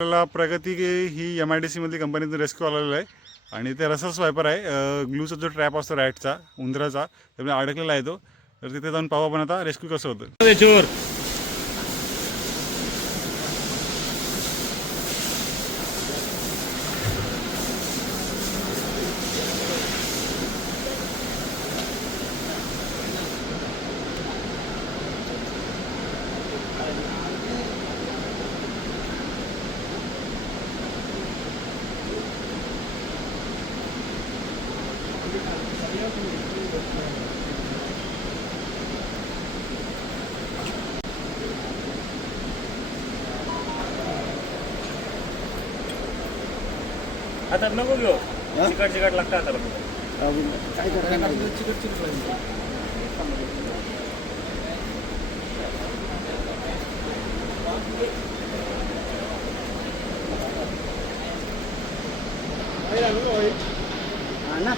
आपल्याला प्रगती ही MIDC मधली कंपनीतून रेस्क्यू आलेला आहे आणि ते रसल स्वायपर आहे. ग्लूचा जो ट्रॅप असतो रॅटचा उंदराचा त्यामुळे अडकलेला आहे तो. तर तिथे जाऊन पाहू आपण आता रेस्क्यू कसं होतं. आता नको घेऊ चिकट लागतं आता काय करायला चिकट ना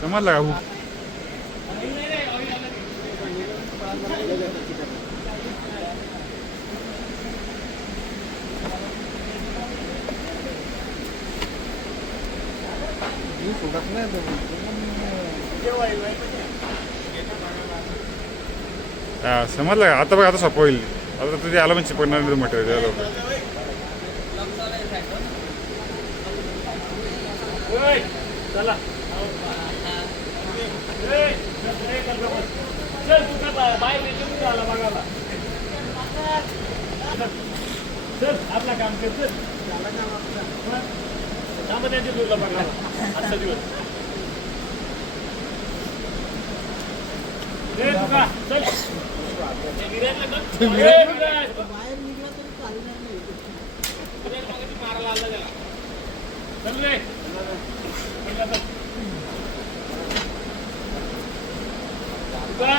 समजलं का? समजलं का? आता बघ आता सोपं होईल. आता तुझे आलं पण चिपडणार नाही मटेरियल. चला आपला काम करत तुला बघा आजचा दिवस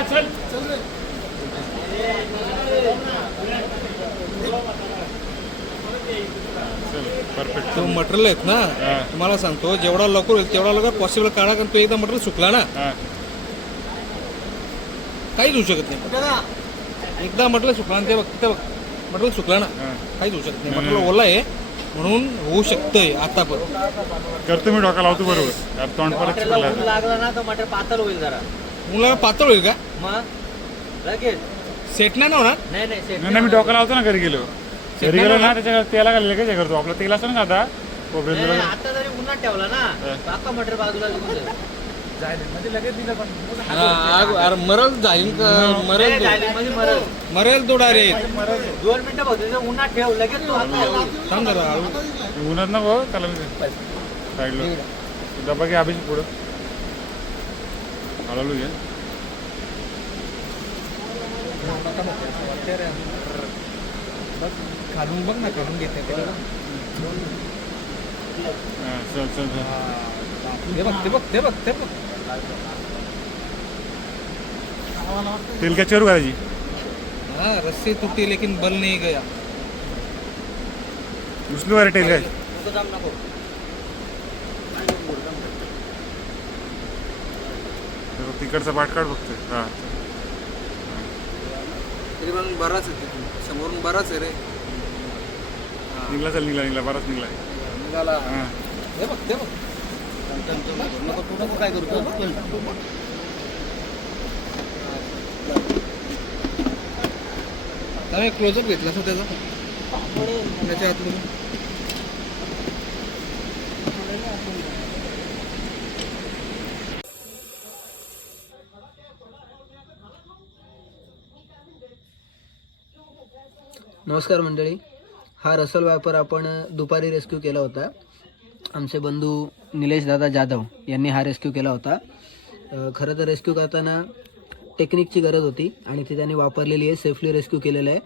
चल परफेक्ट. तो मटेरियल आहेत ना तुम्हाला सांगतो जेवढा लवकर होईल तेवढा लवकर पॉसिबल काढा कारण तो एकदा मटेरियल सुकला ना काहीच होऊ शकत नाही. एकदा मटेरियल सुकला ना ते बघ मटेरियल सुकला ना काहीच होऊ शकत नाही. मटेरियल ओला आहे म्हणून होऊ शकतंय. आता पण करतो मी डोका लावतो बरोबर. तोंड परत चिपडलं लागला ना तर मटर पातळ होईल जरा. मुलाला पातळ होईल का मग लगेच सेट नाही ना होणार. नाही मी डोका लावतो ना घरी गेलो ना त्याच्या तेला घालले काय करतो आपलं तेल असतं ना आता आता जरी उन्हात ठेवला ना काका मटर बाजूला लगेच दिलं पण मरल जाईल मरेल तो डायरेक्ट 2 मिनिटं बघ उन्हात ठेव लगेच तो थांब जरा उन्हात ना गो त्याला साईडला डबा घे अभिषेक पुढं हळू घे. खालून बघ ना काढून घेते चल चल ते बघ तेल क्या चोरू करायची. हाँ रस्सी टूटी लेकिन बल नहीं गया. उचलू अरे तेल काय तिकडचा पाठ काढ बघतोय. हा तरी पण बराच आहे समोरून बराच आहे रे. निघला बराच निघला. ते बघ नको काय करतो त्याने क्लोजअप घेतला असं त्याच्या आतमध्ये. नमस्कार मंडळी. हा रसल वायपर आपण दुपारी रेस्क्यू केला होता. आमचे बंधू निलेश दादा जाधव यांनी हा रेस्क्यू केला होता. खरं तर रेस्क्यू करताना टेक्निकची गरज होती आणि ती त्यांनी वापरलेली आहे. सेफली रेस्क्यू केलेलं आहे.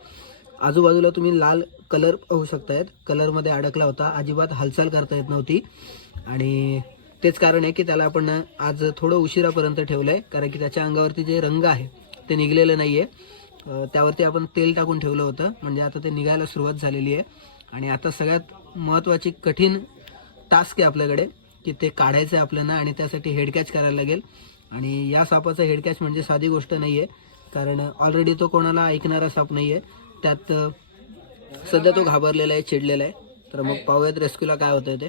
आजूबाजूला तुम्ही लाल कलर पाहू शकतायत. कलरमध्ये अडकला होता. अजिबात हालचाल करता येत नव्हती आणि तेच कारण आहे की त्याला आपण आज थोडं उशिरापर्यंत ठेवलं आहे कारण की त्याच्या अंगावरती जे रंग आहे ते निघलेले नाही आहे. त्यावरती आपण तेल टाकून ठेवलं होतं म्हणजे आता ते निघायला सुरुवात झालेली आहे. आणि आता सगळ्यात महत्त्वाची कठीण टास्क आहे आपल्याकडे की ते काढायचं आहे आपल्याला आणि त्यासाठी हेड कॅच करायला लागेल. आणि या सापाचा हेड कॅच म्हणजे साधी गोष्ट नाही आहे, कारण ऑलरेडी तो कोणाला ऐकणारा साप नाही आहे. त्यात सध्या तो घाबरलेला आहे, चिडलेला आहे. तर मग पाहूयात रेस्क्यूला काय होतं ते.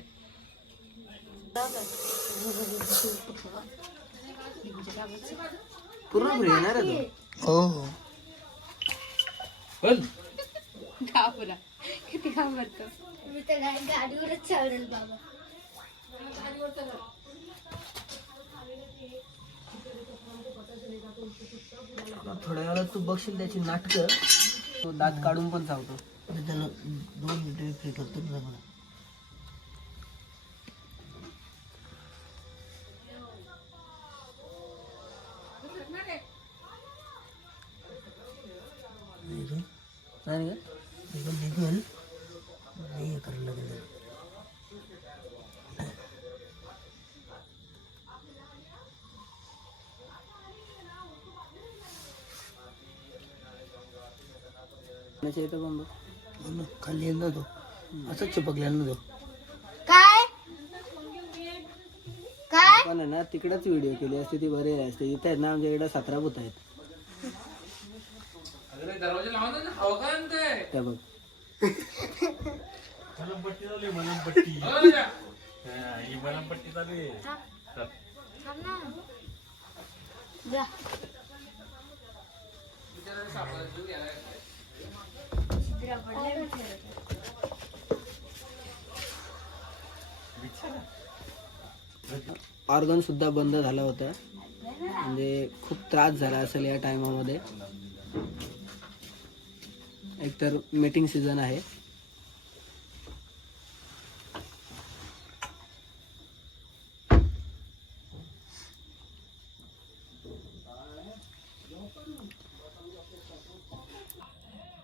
पूर्ण फ्री येणार आहे तो. हो हो घाबरा किती घाबरतो. मी तर गाडीवरच चढेल बाबा. थोड्या वेळात तू बघशील त्याची नाटकं, तो दात काढून पण चावतो. त्याला 2 मिनिटं फ्री करतो ना मला. नाही का? निघेल नाही हे करायला लागेल. त्याच्या इथं पण बघ. म्हणून खाली येईल ना तो असंच चिपकलेला ना तो. काय काय पण आहे ना तिकडेच व्हिडिओ केली असते ती बरी असते. इथे आहेत ना आमच्या इकडे 17 भूत आहेत. त्या बघ जा. ऑर्गन सुद्धा बंद झाला होता, म्हणजे खूप त्रास झाला असेल या टायमामध्ये. एकतर मीटिंग सीझन आहे.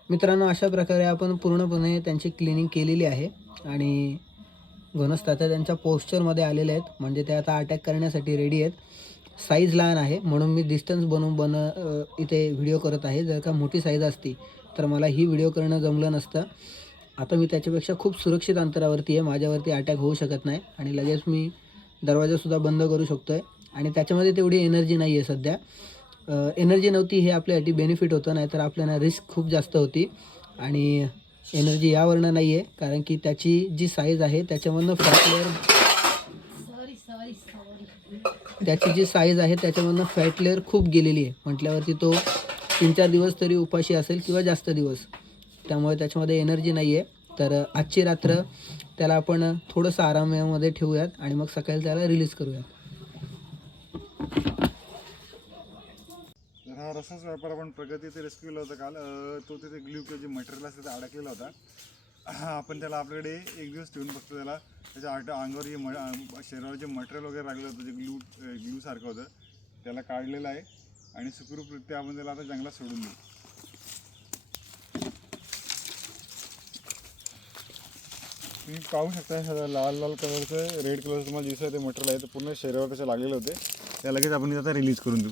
मित्रांनो, अशा प्रकारे आपण पूर्णपणे त्यांची क्लिनिंग केलेली आहे आणि घनस्थ आता त्यांच्या पोस्चरमध्ये आलेले आहेत, म्हणजे ते आता अटॅक करण्यासाठी रेडी आहेत. साईज लहान आहे म्हणून मी डिस्टन्स बनवून इथे व्हिडिओ करत आहे. जर का मोठी साईज असती तर मला ही व्हिडिओ करणं जमलं नसतं. आता मी त्याच्यापेक्षा खूप सुरक्षित अंतरावरती आहे, माझ्यावरती अटॅक होऊ शकत नाही आणि लगेच मी दरवाजासुद्धा बंद करू शकतो आहे. आणि त्याच्यामध्ये तेवढी एनर्जी नाही आहे सध्या. एनर्जी नव्हती हे आपल्यासाठी बेनिफिट होतं, नाहीतर आपल्याला रिस्क खूप जास्त होती. आणि एनर्जी यावरनं नाही आहे कारण की त्याची जी साईज आहे त्याच्यामधनं फॅट लेअर त्याची जी साईज आहे त्याच्यामधनं फॅट लेअर खूप गेलेली आहे. म्हटल्यावरती तो 3-4 दिवस तरी उपाशी असेल किंवा जास्त दिवस. त्यामुळे त्याच्यामध्ये एनर्जी नाही आहे. तर आजची रात्र त्याला आपण थोडंसं आरामामध्ये ठेवूयात आणि मग सकाळी त्याला रिलीज करूयात. तर हा रसाच व्यापार आपण प्रगती ते रेस्क्यू केला होता काल. तो तिथे ग्लू किंवा जे मटेरियल असतं ते अडकलेला होता. आपण त्याला आपल्याकडे 1 दिवस ठेवून बघतो. त्याला त्याच्या अंगावर जे शरीरावर जे मटेरियल वगैरे लागलं होतं, जे ग्लू सारखं होतं, त्याला काढलेलं आहे आणि सुखरूपरित्या आपण त्याला आता जंगलात सोडून देऊ. तुम्ही पाहू शकता सगळं लाल लाल कलरचं, रेड कलरचं तुम्हाला दिसतं ते मटेरियल आहे, ते पूर्ण शरीरावर त्याच्या लागलेलं होते. त्या लगेच आपण आता रिलीज करून देऊ.